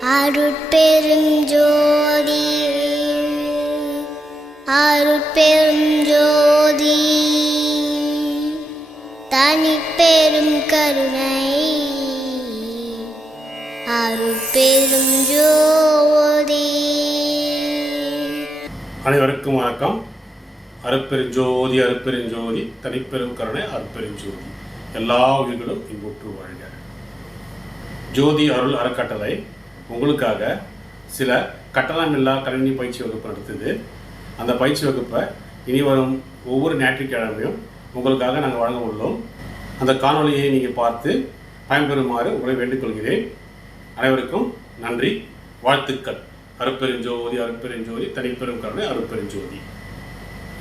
அருட்பெருஞ்சோதி அருட்பெருஞ்சோதி தனிப்பெரும் கருணை அருட்பெரும் ஜோதி. அனைவருக்கும் வணக்கம். அருப்பெருஞ்சோதி அருப்பெருஞ்சோதி தனிப்பெரும் கருணை அருப்பெருஞ்சோதி எல்லா உயிர்களும் இன்புற்று வாழ்க. ஜோதி அருள் அறக்கட்டளை உங்களுக்காக சில கட்டணமில்லா கணினி பயிற்சி வகுப்பு நடத்துது. அந்த பயிற்சி வகுப்பை இனி வரும் ஒவ்வொரு ஞாயிற்றுக்கிழமையும் உங்களுக்காக நாங்கள் வழங்க உள்ளோம். அந்த காணொளியை நீங்கள் பார்த்து பயன்பெறுமாறு உங்களை வேண்டிக்கொள்கிறேன் அனைவருக்கும் நன்றி. வாழ்த்துக்கள். அருப்பெருஞ்சோதி அருப்பெருஞ்சோதி தனிப்பெரும் கருணை அருப்பெருஞ்சோதி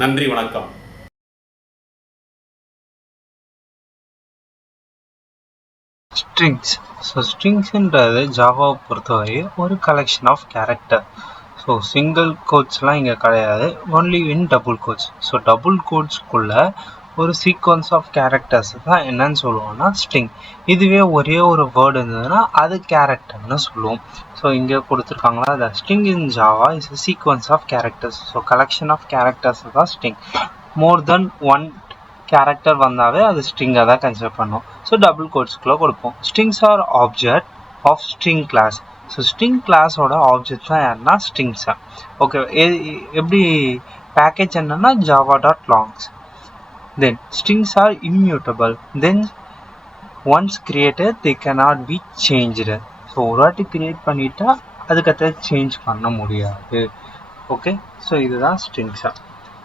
நன்றி வணக்கம். ஸ்ட்ரிங்ஸ் ஸோ ஸ்ட்ரிங்ஸ்ன்றது ஜாவாவை பொறுத்தவரையும் ஒரு collection of character so single கோட்ஸ்லாம் இங்கே கிடையாது. Only in double quotes so double கோட்ஸ்க்குள்ளே ஒரு சீக்வன்ஸ் ஆஃப் கேரக்டர்ஸ் தான் என்னன்னு சொல்லுவோம்னா ஸ்ட்ரிங் இதுவே ஒரே ஒரு வேர்டு இருந்ததுன்னா அது கேரக்டர்னு சொல்லுவோம். ஸோ இங்கே கொடுத்துருக்காங்களா? The string in Java is a sequence of characters so collection of characters தான் string more than one character வந்தாவே அது ஸ்ட்ரிங்கை தான் கன்சிடர் பண்ணும். ஸோ டபுள் கோட்ஸ்குள்ளே கொடுப்போம். Strings are object of string class so string கிளாஸோட ஆப்ஜெக்ட் தான் யாருன்னா ஸ்ட்ரிங்ஸா ஓகே எப்படி பேக்கேஜ் என்னன்னா Java dot langs then strings are immutable then once created they cannot be change so ஒரு வாட்டி கிரியேட் பண்ணிட்டா அதுக்கடுத்து சேஞ்ச் பண்ண முடியாது. ஓகே ஸோ இதுதான் ஸ்ட்ரிங்ஸா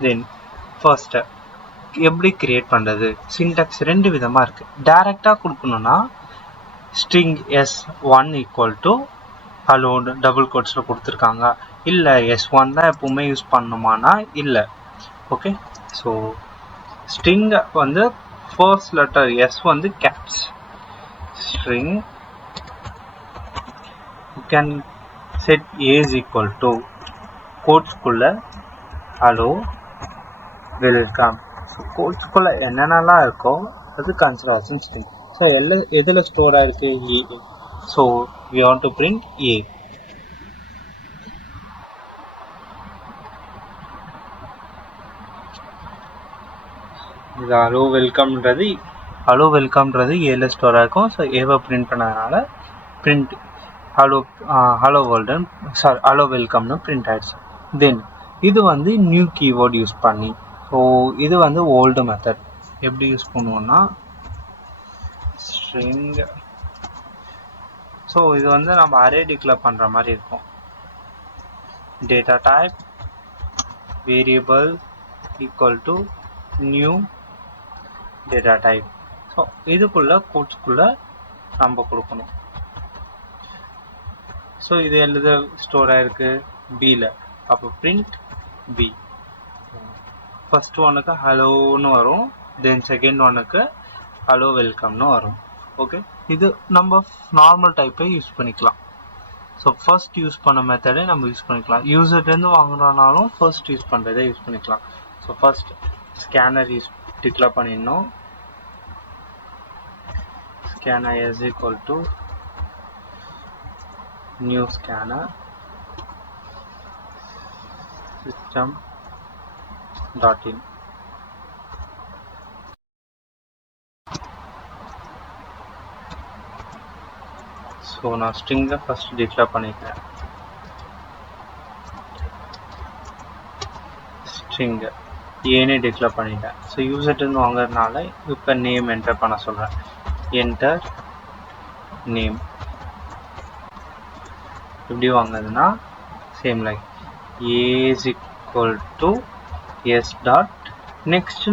தென் ஃபர்ஸ்ட் எப்படி கிரியேட் பண்ணுறது சின்டாக்ஸ் ரெண்டு விதமாக இருக்குது டைரெக்டாக கொடுக்கணுன்னா string S one equal to hello double கோட்ஸில் கொடுத்துருக்காங்க. இல்லை எஸ் ஒன் தான் எப்பவுமே யூஸ் பண்ணணுமானா இல்லை. ஓகே ஸோ ஸ்ட்ரிங் வந்து ஃபர்ஸ்ட் லெட்டர் எஸ் வந்து caps string you can set S equal to கோட்ஸ்குள்ள hello welcome so என்னென்னலாம் இருக்கோ அது கன்சிடரேஷன் ஸ்ட்ரிங் ஸோ எல்லா எதில் ஸ்டோர் ஆகிருக்கு A so we want to print A இது அலோ வெல்கம்ன்றது ஹலோ வெல்கம்ன்றது ஏல ஸ்டோராக இருக்கும் ஸோ ஏவை பிரிண்ட் பண்ணதுனால பிரிண்ட் ஹலோ ஹலோ வேர்ல்டுன்னு சாரி ஹலோ வெல்கம்னு பிரிண்ட் ஆகிடுச்சு தென் இது வந்து நியூ கீவேர்டு யூஸ் பண்ணி ஸோ இது வந்து ஓல்டு மெத்தட் எப்படி யூஸ் பண்ணுவோம்னா ஸ்ட்ரிங் ஸோ இது வந்து நம்ம அரே டிக்ளேர் பண்ணுற மாதிரி இருக்கும். Data type variable equal to new data type so இதுக்குள்ள கோட்ஸ்க்குள்ளே நம்ம கொடுக்கணும். ஸோ இது எழுத ஸ்டோர் ஆயிருக்கு பியில் அப்போ பிரிண்ட் பி ஃபஸ்ட் ஒனுக்கு ஹலோன்னு வரும். தென் செகண்ட் ஒனுக்கு ஹலோ வெல்கம்னு வரும். ஓகே இது நம்ம நார்மல் டைப்பே யூஸ் பண்ணிக்கலாம். ஸோ ஃபர்ஸ்ட் யூஸ் பண்ண மெத்தடே நம்ம யூஸ் பண்ணிக்கலாம். யூசர்லேருந்து வாங்குறோனாலும் ஃபர்ஸ்ட் யூஸ் பண்ணுறதே யூஸ் பண்ணிக்கலாம். So first scanner use declare பண்ணிடணும். Scanner is equal to new scanner system dot in so நான் ஸ்ட்ரிங்கை ஃபர்ஸ்ட் டிக்ளேர் பண்ணிக்கிறேன். ஸ்ட்ரிங்கு ஏனே டிக்ளேர் பண்ணிட்டேன். ஸோ யூசர்ட்டு வாங்குறதுனால இப்போ நேம் என்டர் பண்ண சொல்கிறேன் என்டர் நேம் எப்படி வாங்குறதுன்னா same like S equal to S dot next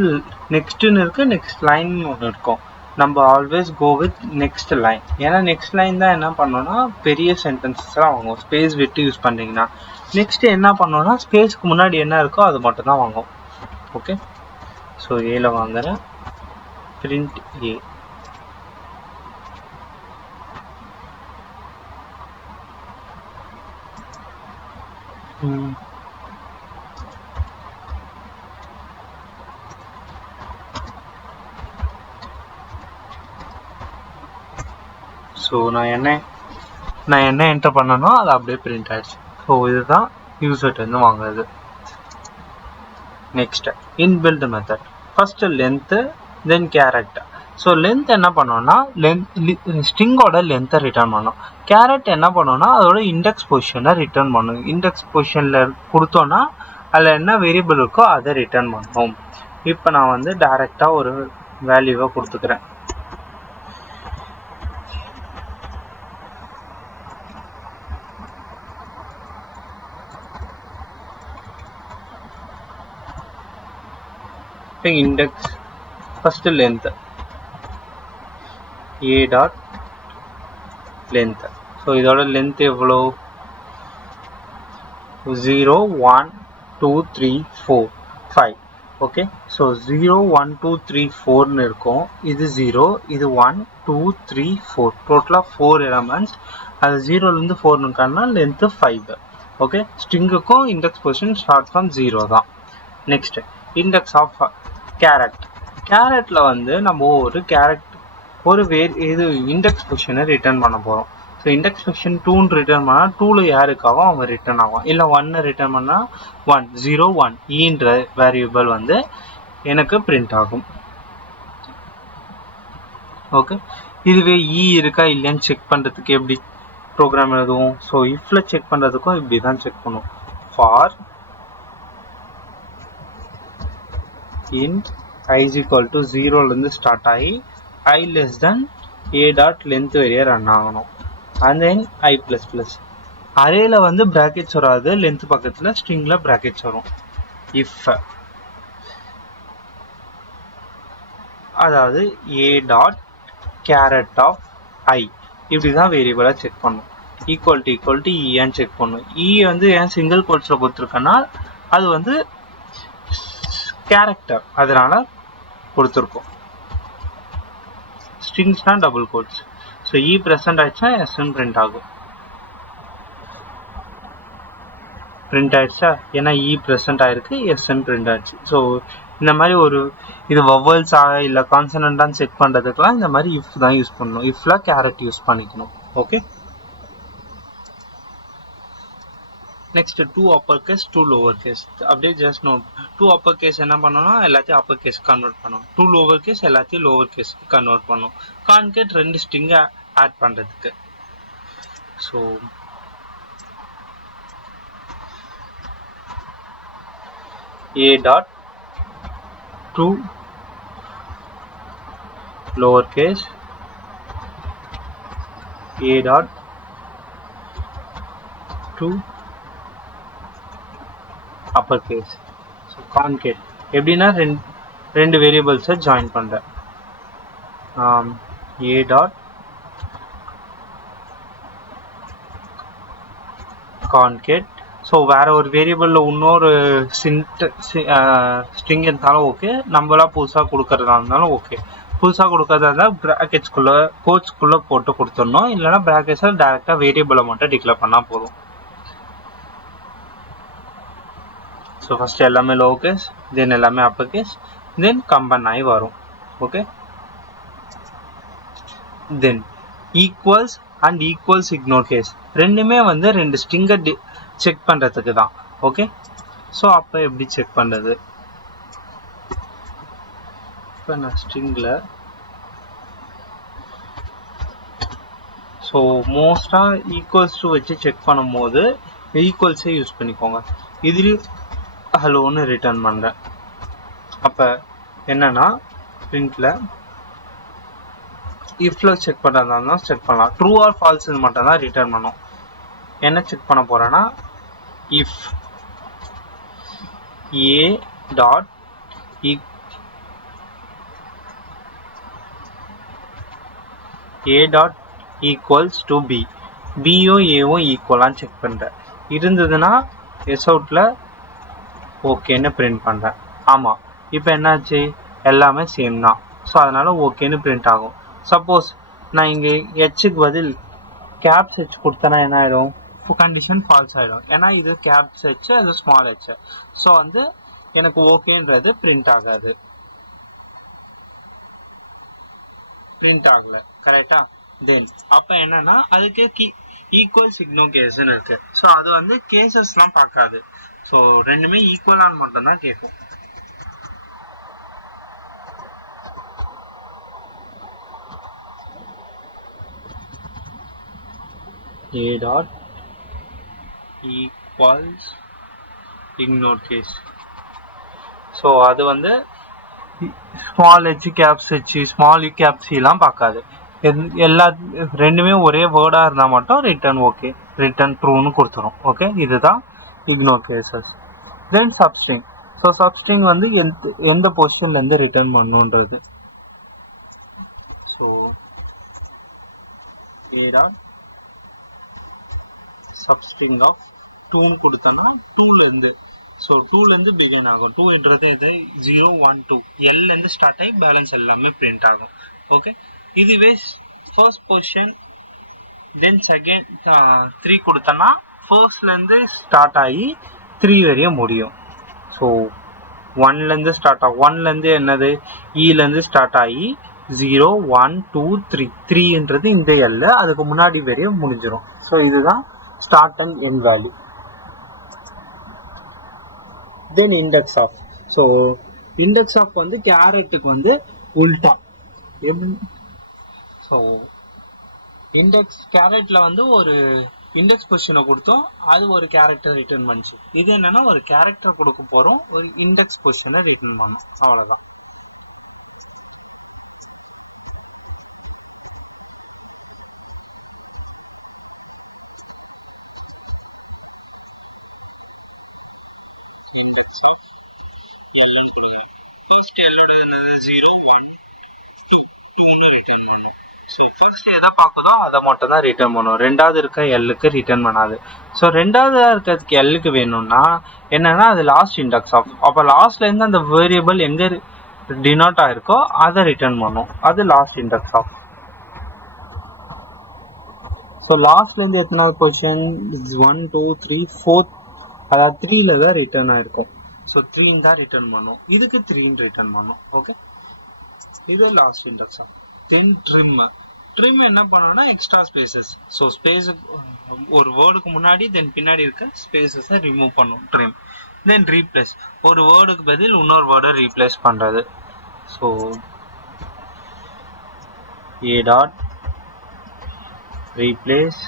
நெக்ஸ்ட்டுன்னு இருக்குது நெக்ஸ்ட் லைன் ஒன்று இருக்கும். நம்ம always go with next line ஏன்னா நெக்ஸ்ட் லைன் தான் என்ன பண்ணோன்னா பெரிய சென்டென்சஸ்லாம் வாங்கும் ஸ்பேஸ் விட்டு யூஸ் பண்ணிங்கன்னா. நெக்ஸ்ட் என்ன பண்ணோன்னா ஸ்பேஸ்க்கு முன்னாடி என்ன இருக்கோ அது மட்டும் தான் வாங்கும் ஓகே ஸோ ஏல வாங்குறேன் பிரிண்ட் ஏ ம். ஸோ நான் என்ன நான் என்ன என்டர் பண்ணனோ அது அப்படியே பிரிண்ட் ஆயிடுச்சு. ஸோ இதுதான் யூசர்ட் வந்து வாங்குறது. Next inbuilt method first length then character so length என்ன பண்ணோம்னா லென்த் ஸ்ட்ரிங்கோட லென்த்தை ரிட்டர்ன் பண்ணும். கேரட் என்ன பண்ணோம்னா அதோட இண்டெக்ஸ் பொசிஷனை ரிட்டர்ன் பண்ணும். இண்டெக்ஸ் பொசிஷனில் கொடுத்தோன்னா அதில் என்ன வேரியபிள் இருக்கோ அதை ரிட்டர்ன் பண்ணும். இப்போ நான் வந்து டைரெக்டாக ஒரு வேல்யூவை கொடுத்துக்கிறேன். இப்போ index first length A dot length so இதோட லென்த் எவ்வளோ zero one two three four five okay so zero one two three ஃபோர்னு இருக்கும். இது ஜீரோ இது ஒன் டூ த்ரீ ஃபோர் டோட்டலாக ஃபோர் எலமெண்ட்ஸ் அது ஜீரோலேருந்து ஃபோர்னு ஃபோர்னுக்கான length five okay ஸ்ட்ரிங்குக்கும் index position start from zero தான். நெக்ஸ்ட் இண்டெக்ஸ் ஆஃப் கேரட் கேரட்டில் வந்து நம்ம ஒரு கேரட் ஒரு வேர் இது இண்டெக்ஸ் கொஷனை ரிட்டர்ன் பண்ண போகிறோம் ஸோ இண்டெக்ஸ் பொசிஷன் டூன்னு ரிட்டர்ன் பண்ணால் டூவில் யாருக்காகவும் அவன் ரிட்டர்ன் ஆகும். இல்லை ஒன்னு ரிட்டர்ன் பண்ணால் ஒன் ஜீரோ ஒன் ஈன்ற வேரியபிள் வந்து எனக்கு பிரிண்ட் ஆகும். ஓகே இதுவே இ இருக்கா இல்லையான்னு செக் பண்ணுறதுக்கு எப்படி ப்ரோக்ராம் எழுதுவோம்? ஸோ இஃப்ல செக் பண்ணுறதுக்கும் இப்படி தான் செக் பண்ணுவோம் for int i is equal to 0 இருந்து ஸ்டார்ட் ஆகி i less then a dot length வரையே run ஆகணும். And then i plus plus அரேல வந்து ப்ராக்கெட்ஸ் வராது. லென்த் பக்கத்தில் ஸ்ட்ரிங்கில் ப்ராக்கெட்ஸ் வரும். இஃப் அதாவது a dot char at of i இப்படி தான் வேரியபிளாக செக் பண்ணும். ஈக்குவல் டு ஈக்குவல் டு ஏன்னு செக் பண்ணும். இ வந்து ஏன் சிங்கிள் கோட்ஸில் கொடுத்துருக்கேன்னா அது வந்து கேரக்டர் அதனால கொடுத்துருக்கோம். ஸ்ட்ரிங்ஸ்னா double quotes so e present ஆயிடுச்சா எஸ்என் பிரிண்ட் ஆகும். பிரிண்ட் ஆயிடுச்சா? ஏன்னா e இ ப்ரெசன்ட் ஆயிருக்கு எஸ்என் பிரிண்ட் ஆயிடுச்சு. ஸோ இந்த மாதிரி ஒரு இது வவல்ஸா இல்லை கான்சனண்டான்னு செக் பண்ணுறதுக்கெலாம் இந்த மாதிரி இஃப் தான் யூஸ் பண்ணணும். இஃப்ல கேரட் யூஸ் பண்ணிக்கணும். Okay next to upper case to lower case அப்படியே just note to upper case என்ன பண்ணணும்னா எல்லாத்தையும் அப்பர் கேஸ் கன்வெர்ட் பண்ணும் டூ லோவர் கேஸ் எல்லாத்தையும் லோவர் கேஸ் கன்வெர்ட் பண்ணும் கான்கேட் ரெண்டு ஸ்ட்ரிங்கை ஆட் பண்ணுறதுக்கு so a dot to lower case. A dot 2 upper case so concat எப்படின்னா ரெண்டு ரெண்டு வேரியபிள்ஸை ஜாயின் பண்ணுறேன் ஏ டாட் கான்கேட் ஸோ வேற ஒரு வேரியபிளில் இன்னொரு சின்ட் ஸ்ட்ரிங் இருந்தாலும் ஓகே நம்மளா புதுசாக கொடுக்கறதா இருந்தாலும் ஓகே புதுசாக கொடுக்கறதா இருந்தால் ப்ராக்கெட்ஸ்குள்ளே கோட்ஸ்குள்ளே போட்டு கொடுத்துடணும். இல்லைன்னா ப்ராக்கெட்ஸில் டேரெக்டாக வேரியபிளை மட்டும் டிக்ளேர் பண்ணால் போதும். ஸோ ஃபஸ்ட்டு எல்லாமே லோ கேஸ் தென் எல்லாமே அப்பர் கேஸ் தென் கம்பன் ஆகி வரும் okay then equals and equals ignore case ரெண்டுமே வந்து ரெண்டு ஸ்ட்ரிங்கை டி செக் பண்ணுறதுக்கு தான். ஓகே ஸோ அப்போ எப்படி செக் பண்ணுறது இப்போ நான் ஸ்ட்ரிங்கில் ஸோ மோஸ்ட்டாக ஈக்குவல்ஸ் வச்சு செக் பண்ணும்போது ஈக்குவல்ஸே யூஸ் பண்ணிக்கோங்க. இதுலேயும் ஹலோன்னு ரிட்டர்ன் பண்ணுறேன் அப்போ என்னன்னா பிரிண்டில் இஃப்ல செக் பண்ணுறதா இருந்தால் செக் பண்ணலாம். ட்ரூ ஆர் ஃபால்ஸ் மட்டும் தான் ரிட்டர்ன் பண்ணும். என்ன செக் பண்ண போகிறேன்னா if a dot a e- dot equals to b பியும் ஏவும் ஈக்குவலான்னு செக் பண்ணுறேன் இருந்ததுன்னா எஸ் அவுட்டில் ஓகேன்னு பிரிண்ட் பண்ணுறேன் ஆமாம் இப்போ என்னாச்சு? எல்லாமே சேம் தான். ஸோ அதனால் ஓகேன்னு பிரிண்ட் ஆகும். சப்போஸ் நான் இங்கே ஹெச்சுக்கு பதில் கேப்ஸ் ஹெச் கொடுத்தேன்னா என்ன ஆகிடும் கண்டிஷன் ஃபால்ஸ் ஆகிடும் ஏன்னா இது கேப்ஸ் ஹெச்சு அது ஸ்மால் ஹெச்சு ஸோ வந்து எனக்கு ஓகேன்றது பிரிண்ட் ஆகாது. பிரிண்ட் ஆகலை. கரெக்டா தென் அப்போ என்னன்னா அதுக்கு கி ஈக்குவல் சிக்னோ கேஸ்ன்னு இருக்கு. ஸோ அது வந்து கேசஸ்லாம் பார்க்காது. ஸோ ரெண்டுமே ஈக்குவலான்னு மட்டும்தான் கேட்கும். A dot equals ignore case. So அது வந்து small h caps h small caps எல்லாம் பார்க்காது. எல்- எல்லா ரெண்டுமே ஒரே வேர்டாக இருந்தால் மட்டும் ரிட்டர்ன் ஓகே ரிட்டர்ன் ட்ரூன்னு கொடுத்துரும். ஓகே இதுதான் ignore cases then substring so substring வந்து எந்த எந்த பொசிஷன்லேருந்து ரிட்டர்ன் பண்ணுன்றது. ஸோ ஏ சப்ஸ்ட்ரிங் ஆஃப் டூன்னு கொடுத்தோன்னா டூலேருந்து ஸோ டூலேருந்து பிகின் ஆகும். டூன்றது எது? ஜீரோ ஒன் டூ எல்லேருந்து ஸ்டார்ட் ஆகி பேலன்ஸ் எல்லாமே பிரிண்ட் ஆகும். ஓகே இதுவே first position then second three கொடுத்தோன்னா ஃபர்ஸ்ட்லேருந்து ஸ்டார்ட் ஆகி த்ரீ வரையும் முடியும். ஸோ ஒன்லேருந்து ஸ்டார்ட் ஆகும். ஒன்லேருந்து என்னது? இலேருந்து ஸ்டார்ட் ஆகி ஜீரோ ஒன் டூ த்ரீ த்ரீன்றது இந்த எல்ல அதுக்கு முன்னாடி வரையும் முடிஞ்சிடும் ஸோ இதுதான் start and end value then index of so index of வந்து கேரட்டுக்கு வந்து உல்டா எப்படி ஸோ இண்டெக்ஸ் கேரட்டில் வந்து ஒரு இண்டெக்ஸ் பொசிஷனை கொடுத்தோம். அது ஒரு கேரக்டர் ரிட்டர்ன் பண்ணுச்சு. இது என்னன்னா ஒரு கேரக்டர் கொடுக்க போறோம். ஒரு இண்டெக்ஸ் பொசிஷனை ரிட்டர்ன் பண்ணோம். அவ்வளவுதான். எதை பார்க்குதோ அதை மட்டும் தான் ரிட்டர்ன் பண்ணும் ரெண்டாவது இருக்க எல்லுக்கு ரிட்டர்ன் பண்ணாது. ஸோ ரெண்டாவது இருக்கிறதுக்கு எல்லுக்கு வேணும்னா என்னன்னா அது லாஸ்ட் இண்டெக்ஸ் ஆஃப் அப்போ லாஸ்ட்லேருந்து அந்த வேரியபிள் எங்கே டினோட் ஆயிருக்கோ அதை ரிட்டர்ன் பண்ணும். அது லாஸ்ட் இண்டெக்ஸ் ஆஃப் ஸோ லாஸ்ட்ல இருந்து எத்தனாவது position one two three fourth அதாவது த்ரீல தான் ரிட்டர்ன் ஆயிருக்கும். ஸோ த்ரீன்னு தான் ரிட்டர்ன் பண்ணும். இதுக்கு த்ரீன்னு ரிட்டர்ன் பண்ணும். ஓகே இது லாஸ்ட் இண்டெக்ஸ் தென் ட்ரிம் திரும்ப என்ன பண்ணோம்னா எக்ஸ்ட்ரா ஸ்பேசஸ் ஸோ ஸ்பேஸ் ஒரு வேர்டுக்கு முன்னாடி தென் பின்னாடி இருக்க ஸ்பேசஸை ரிமூவ் பண்ணும் ட்ரிம் தென் ரீப்ளேஸ் ஒரு வேர்டுக்கு பதில் இன்னொரு வேர்டை ரீப்ளேஸ் பண்ணுறது so A dot replace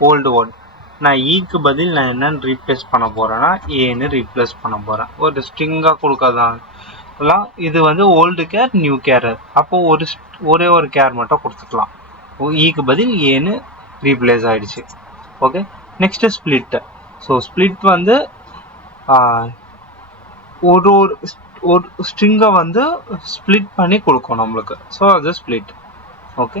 old word நான் e ஈக்கு பதில் நான் என்னன்னு ரீப்ளேஸ் பண்ண போறேன்னா ஏன்னு ரீப்ளேஸ் பண்ண போறேன். ஒரு ஸ்ட்ரிங்காக கொடுக்காதான் எல்லாம் இது வந்து ஓல்டு கேர் நியூ கேர் அப்போ ஒரு ஒரே ஒரு கேர் மட்டும் கொடுத்துக்கலாம். ஈக்கு e பதில் ஏன்னு ரீப்ளேஸ் ஆயிடுச்சு. Okay next split so split வந்து ஒரு ஒரு ஒரு ஸ்ட்ரிங்கை வந்து ஸ்ப்ளிட் பண்ணி கொடுக்கும் நம்மளுக்கு. ஸோ அது ஸ்ப்ளிட் ஓகே